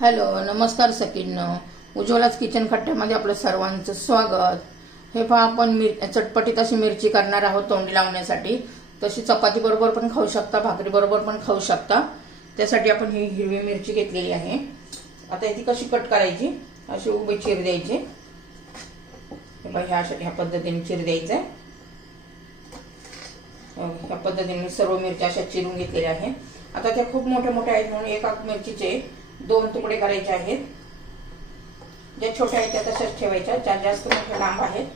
Hello नमस्कार सकिन उज्ज्वलाच kitchen खट्ट्यामध्ये आपलं सर्वांचं स्वागत. हे पहा आपण मिर चटपटीत अशी मिरची करणार आहोत तोंडी लावण्यासाठी. तशी चपाती बरोबर पण खाऊ शकता भाकरी बरोबर पण खाऊ शकता. त्यासाठी आपण ही हिरवी मिरची घेतलेली आहे. आता ती कशी कट करायची? अशी उभे चिर द्यायची. हे पहा ह्या अशा ह्या पद्धतीने चिर द्यायचं आहे ह्या पद्धतीने सर्व मिरच्या अशा चिरून घेतलेल्या आहे आता त्या खूप मोठ्या मोठ्या आहेत म्हणून एका मिरचीचे दोन तुकडे करायचे आहेत. ज्या छोट्या आहेत त्या तशाच ठेवायच्या. ज्या जास्त मोठ्या लांब आहेत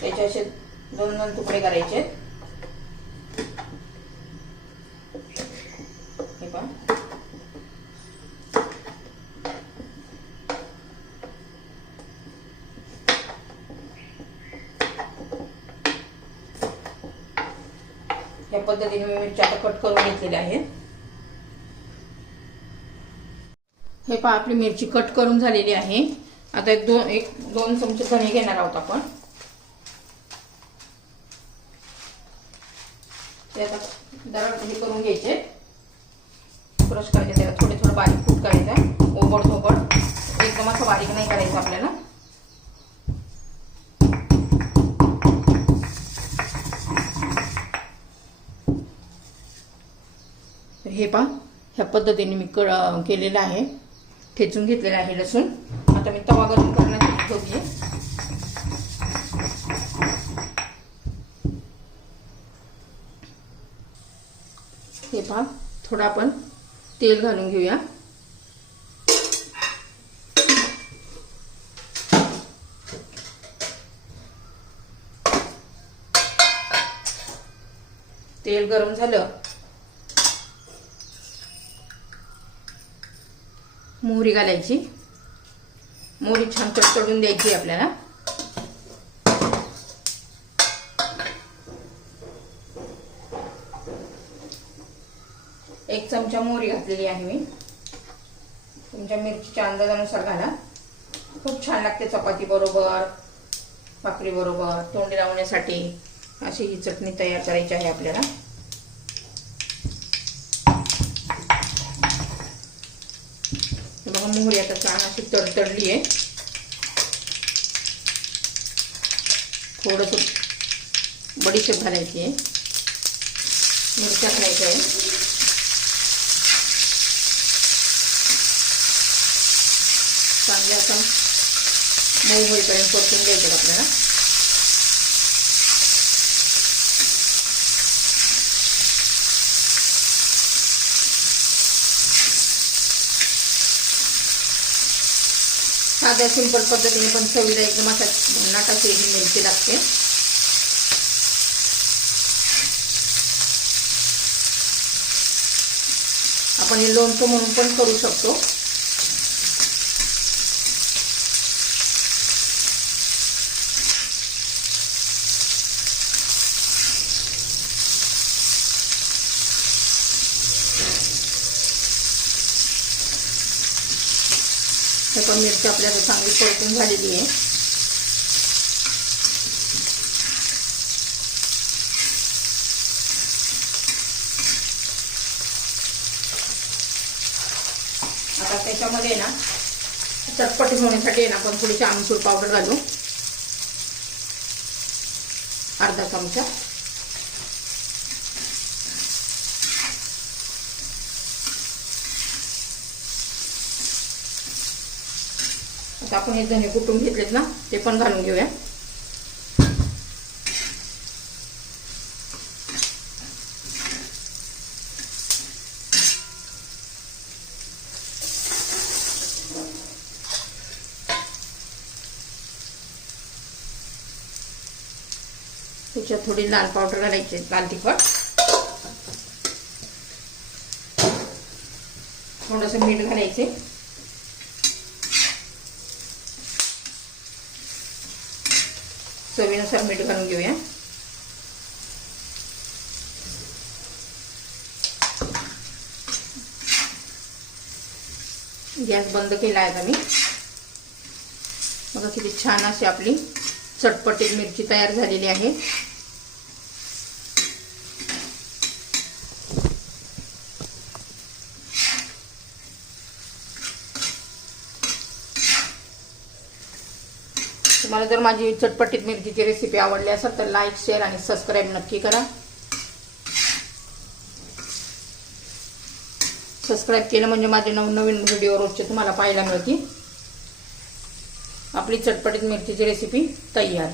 त्याचे असे दोन दोन तुकडे करायचे आहेत. हे पहा. या पद्धतीने मी मिरच्या आता कट करून घेतलेल्या आहेत. हे पहा आपली मिरची कट करून झालेली आहे. आता एक दोन एक दोन चमचे धणे घेणार आहोत आपण. हे करून घ्यायचे. क्रश करायचे त्याला थोडे थोडं बारीक फूट करायचं. ओबड थोबड. एकदम असं बारीक नाही करायचं आपल्याला. हे पहा ह्या पद्धतीने मी क केलेलं आहे. ठेचून घेतलेलं आहे लसूण. आता मी तवा गरम करण्यासाठी ठेवते. हे पहा थोडं आपण तेल घालून घेऊया. तेल गरम झालं मोहरी घालायची. मोहरी छान तडतडून द्यायची आपल्याला. एक चमचा मोहरी घातलेली आहे मी. तुमच्या मिरचीच्या अंदाजानुसार घाला. खूप छान लागते चपाती बरोबर भाकरी बरोबर तोंडी लावण्यासाठी अशी ही चटणी तयार करायची आहे आपल्याला. मोहरी आता छान अशी तडतडली आहे. थोडस बडीशेप घालायची आहे. मिरच्या घालायच्या आहे चांगल्या असं मऊ होईपर्यंत परतून द्यायचं आपल्याला. साध्या सिंपल पद्धतीने पण चवीला एकदम असा भन्नाट ही मिरची लागते आपण हे लोणचं म्हणून पण करू शकतो. हे पण मिरची आपल्याला चांगली परतून झालेली आहे. आता त्याच्यामध्ये ना चटपटी होण्यासाठी ना आपण थोडीशी आमचूर पावडर घालू. अर्धा चमचा. आता आपण हे धने कुटून घेतलेत ना ते पण घालून घेऊया. त्याच्यात थोडी लाल पावडर घालायची लाल तिखट. थोडस मीठ घालायचे. चवीनुसार मीठ घालून घेऊया. गॅस बंद केला आहे आता मी. बघा किती छान अशी आपली चटपटीत मिरची तयार झालेली आहे. तुम्हाला जर माझी चटपटीत मिरचीची रेसिपी आवडली असेल तर लाईक शेअर आणि सबस्क्राईब नक्की करा. सबस्क्राईब केलं म्हणजे माझे नवनवीन व्हिडिओ रोजचे तुम्हाला पाहायला मिळतील. आपली चटपटीत मिरचीची रेसिपी तयार.